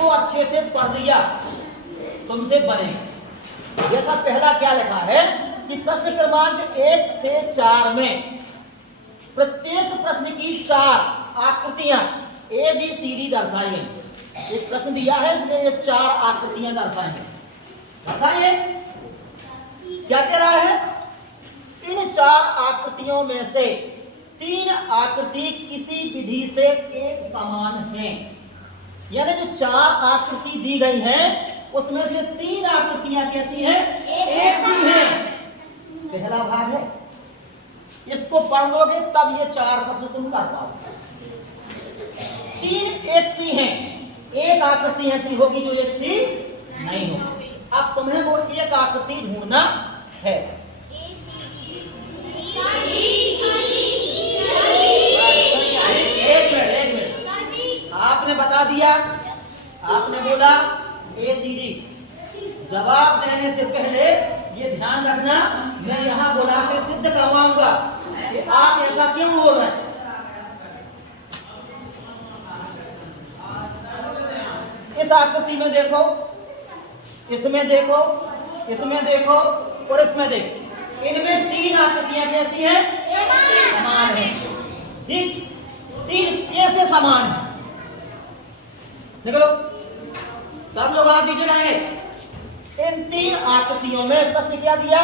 इसको अच्छे से पढ़ लिया तुमसे बनेगा। जैसा पहला क्या लिखा है कि प्रश्न क्रमांक 1 से 4 में प्रत्येक प्रश्न की 4 आकृतियां ए बी सी डी दर्शाई गई। एक प्रश्न दिया है, इसमें ये 4 आकृतियां दर्शाई गई। बताइए क्या कह रहा है? इन 4 आकृतियों में से 3 आकृति किसी विधि से एक समान हैं। यानी जो 4 आकृति दी गई हैं उसमें से 3 आकृतियां कैसी हैं? एक सी हैं। पहला भाग है, इसको पढ़ लोगे तब ये 4 प्रश्न तुम कर पाओगे। 3 एक सी हैं, एक आकृति ऐसी होगी जो एक सी नहीं होगी। अब तुम्हें वो एक आकृति ढूंढना है। एक मिनट, आपने बता दिया, आपने बोला ए सी डी। जवाब देने से पहले ये ध्यान रखना, मैं यहाँ बुला के सिद्ध करवाऊंगा कि आप ऐसा क्यों बोल रहे हैं। इस आकृति में देखो, इसमें देखो, इसमें देखो और इसमें देखो। इनमें 3 आकृतियां कैसी हैं? समान हैं। ठीक, 3 कैसे समान हैं? देख लो, सब लोग हाथ नीचे करेंगे। इन 3 आकृतियों में प्रश्न क्या दिया?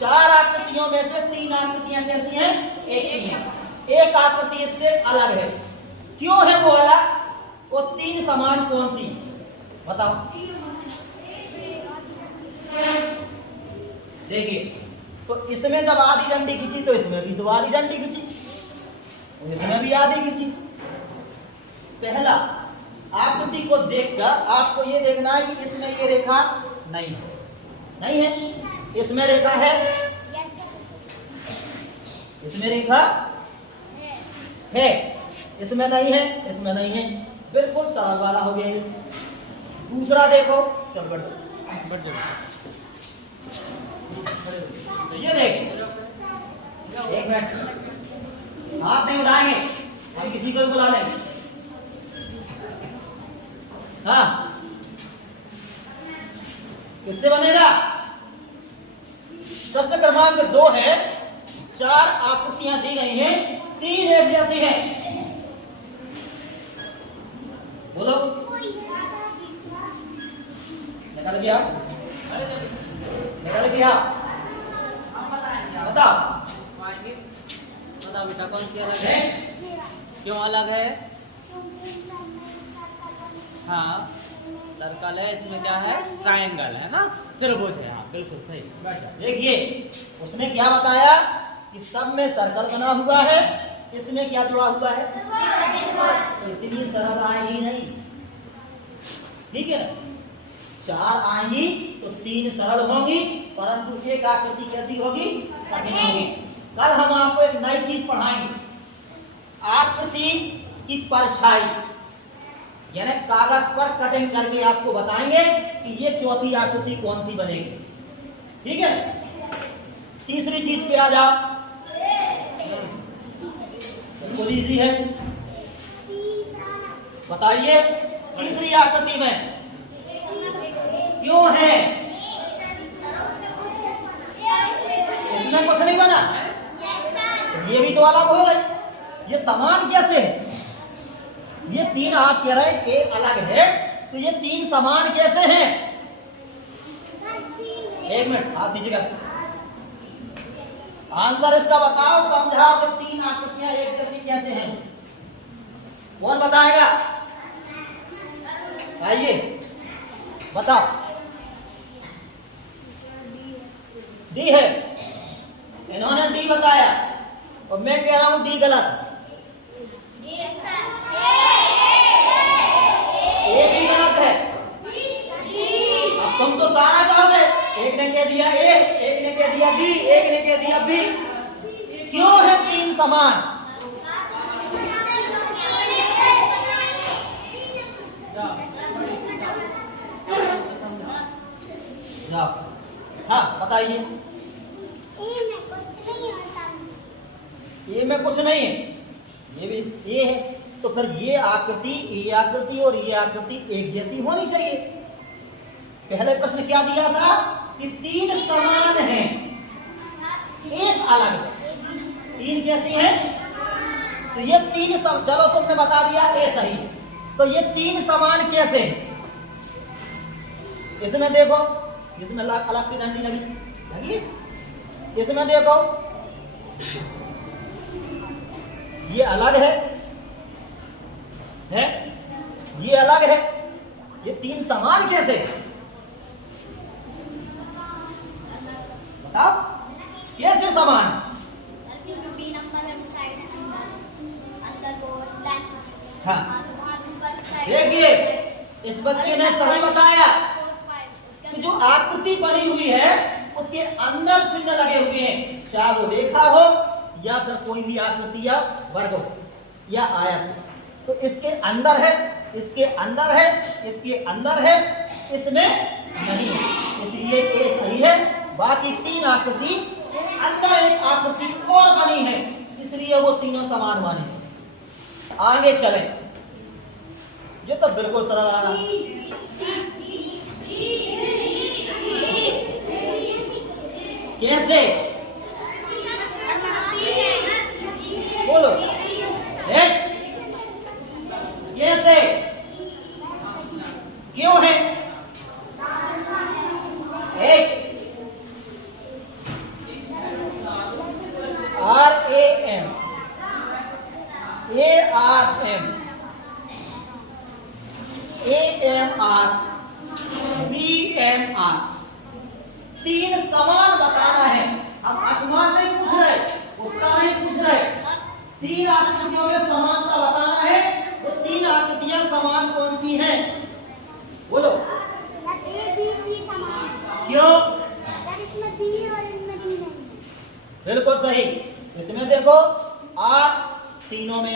4 आकृतियों में से 3 आकृतियां कैसी हैं? एक ही हैं। एक आकृति इससे अलग है। क्यों है वो अलग? वो 3 समान कौन सी? बताओ। देखिए, तो इसमें जब आधी डंडी खींची तो इसमें भी तो आधी डंडी खींची, इसमें भी आधी खींची। पहला आकृति को देखकर आपको ये देखना है कि इसमें ये रेखा नहीं है, नहीं है। इसमें रेखा है, इसमें रेखा है, इसमें नहीं है, इसमें नहीं है। बिल्कुल सरल वाला हो गया। दूसरा देखो, चल बढ़ जाओ। ये देखिए, एक मिनट, हाथ नहीं उठाएंगे, हम किसी को भी बुला लेंगे। हाँ, किससे बनेगा? प्रश्न क्रमांक 2 है, 4 आकृतियां दी गई हैं, 3 एक जैसी हैं। बोलो, निकाल दिया, निकाल दिया, बताओ। बताओ बेटा, कौन सी अलग है? क्यों अलग है? हाँ, सर्कल है, इसमें क्या है? ट्रायंगल है ना, त्रिभुज है। हाँ, बिल्कुल सही। देखिए, उसने क्या बताया कि सब में सर्कल बना हुआ है, इसमें क्या जुड़ा हुआ है? इतनी सरल आएगी नहीं, ठीक है ना? 4 आएंगी तो 3 सरल होंगी, परंतु एक आकृति कैसी होगी? कठिन होगी। कल हम आपको एक नई चीज पढ़ाएंगे, आकृति की परछाई। यानी कागज पर कटिंग करके आपको बताएंगे कि ये चौथी आकृति कौन सी बनेगी, ठीक है? तीसरी चीज पे आ जाओ, बिल्कुल इजी है। बताइए, तीसरी आकृति में क्यों है? इसमें कुछ नहीं बना, ये भी तो अलग हो गई। ये समान कैसे है? ये 3 आप कह रहे हैं, एक अलग है, तो ये 3 समान कैसे हैं? एक मिनट, हाथ नीचे कर, आंसर इसका बताओ, समझाओ कि 3 आकृतियां एक जैसी कैसे हैं? कौन बताएगा? आइए बताओ। डी है, इन्होंने डी बताया और मैं कह रहा हूं डी गलत। ए भी गलत है। अब तुम तो सारा कहोगे, एक ने कह दिया ए, एक ने कह दिया बी, एक ने कह दिया बी। क्यों है 3 समान? जाओ, हाँ बताइए। ए में कुछ नहीं है, ये भी ये है, तो तो फिर ये आकृति और ये आकृति एक जैसी होनी चाहिए। पहले प्रश्न क्या दिया था कि 3 समान हैं, एक अलग है। 3 कैसी हैं? तो ये 3 चलो तुमने बता दिया ए सही। तो ये 3 समान कैसे हैं? इसमें देखो, इसमें अलग सी डंडी लगी, इसमें देखो ये अलग है, ये अलग है, ये 3 समान कैसे? बताओ कैसे समान? हाँ देखिए, इस बच्चे ने सही बताया कि जो आकृति बनी हुई है उसके अंदर चिन्ह लगे हुए हैं, चाहे वो रेखा हो या फिर कोई भी आकृति या वर्ग हो या आयत। तो इसके अंदर है, इसके अंदर है, इसके अंदर है, इसमें नहीं है, इसलिए ए सही है। बाकी 3 आकृति अंदर एक आकृति और बनी है, इसलिए वो तीनों समान माने। आगे चले, ये तो बिल्कुल सरल आ रहा है। कैसे बोलो? कैसे? क्यों है? RAM, ARM, AMR, BMR, 3 समान बताना है। अब आसमान नहीं पूछ रहे, उत्तर नहीं पूछ रहे, 3 आकृतियों में समानता बताना है। तो 3 आकृतियां समान कौन सी हैं? बोलो। ABC समान। क्यों? इसमें B और इनमें D नहीं। बिल्कुल सही। इसमें देखो R तीनों में